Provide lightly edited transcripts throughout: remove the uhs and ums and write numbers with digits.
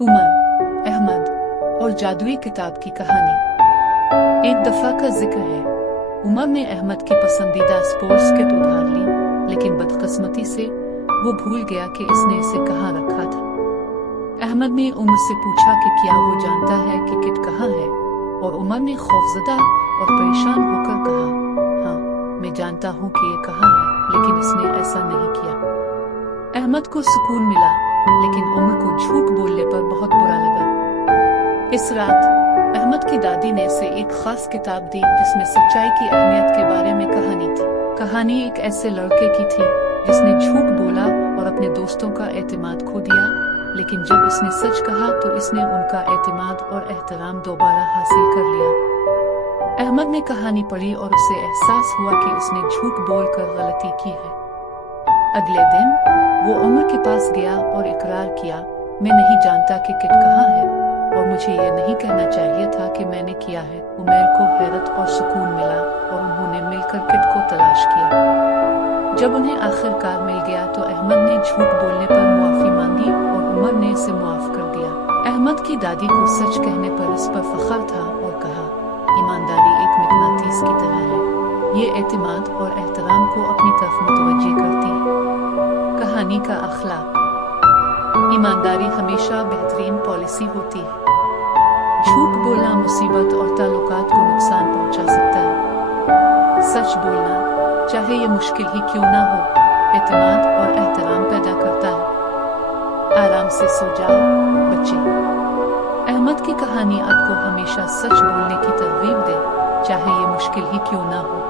उमर, अहमद और जादुई किताब की कहानी। एक दफा का जिक्र है, उमर ने अहमद की पसंदीदा स्पोर्ट्स किट उधार ली, लेकिन बदकिस्मती से वो भूल गया कि इसने इसे कहाँ रखा था। अहमद ने उमर से पूछा कि क्या वो जानता है कि किट कहाँ है, और उमर ने खौफजदा और परेशान होकर कहा, हाँ, मैं जानता हूँ कि ये कहाँ है, लेकिन इसने ऐसा नहीं किया। अहमद को सुकून मिला, लेकिन उमर को झूठ बोलने पर बहुत बुरा लगा। इस रात अहमद की दादी ने उसे एक खास किताब दी जिसमें सच्चाई की अहमियत के बारे में कहानी थी। कहानी एक ऐसे लड़के की थी जिसने झूठ बोला और अपने दोस्तों का एतमाद खो दिया, लेकिन जब उसने सच कहा तो इसने उनका एतमाद और एहतराम दोबारा हासिल कर लिया। अहमद ने कहानी पढ़ी और उसे एहसास हुआ कि उसने झूठ बोलकर गलती की है। अगले दिन वो उमर के पास गया और इकरार किया, मैं नहीं जानता कि किट कहाँ है, और मुझे ये नहीं कहना चाहिए था कि मैंने किया है। उमर को हैरत और सुकून मिला और उन्होंने मिलकर किट को तलाश किया। जब उन्हें आखिरकार मिल गया तो अहमद ने झूठ बोलने पर मुआफी मांगी और उमर ने इसे मुआफ कर दिया। अहमद की दादी को सच कहने पर इस पर फख्र था और कहा, ईमानदारी एक मकनातीस की तरह है, ये एतमाद और एहतराम को अपनी तरफ मुतवज्जे करती है। कहानी का अखलाक। ईमानदारी हमेशा बेहतरीन पॉलिसी होती है। झूठ बोलना मुसीबत और ताल्लुकात को नुकसान पहुंचा सकता है। सच बोलना, चाहे ये मुश्किल ही क्यों ना हो, एतमाद और एहतराम पैदा करता है। आराम से सो जाओ बच्चे। अहमद की कहानी आपको हमेशा सच बोलने की तरगीब दे, चाहे ये मुश्किल ही क्यों ना हो।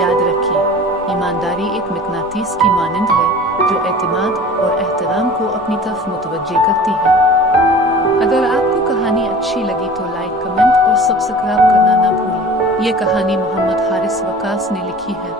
याद रखिए, ईमानदारी एक मकनातीस की मानंद है जो एतमाद और एहतराम को अपनी तरफ मुतवज्जे करती है। अगर आपको कहानी अच्छी लगी तो लाइक, कमेंट और सब्सक्राइब करना ना भूलें। ये कहानी मोहम्मद हारिस वकास ने लिखी है।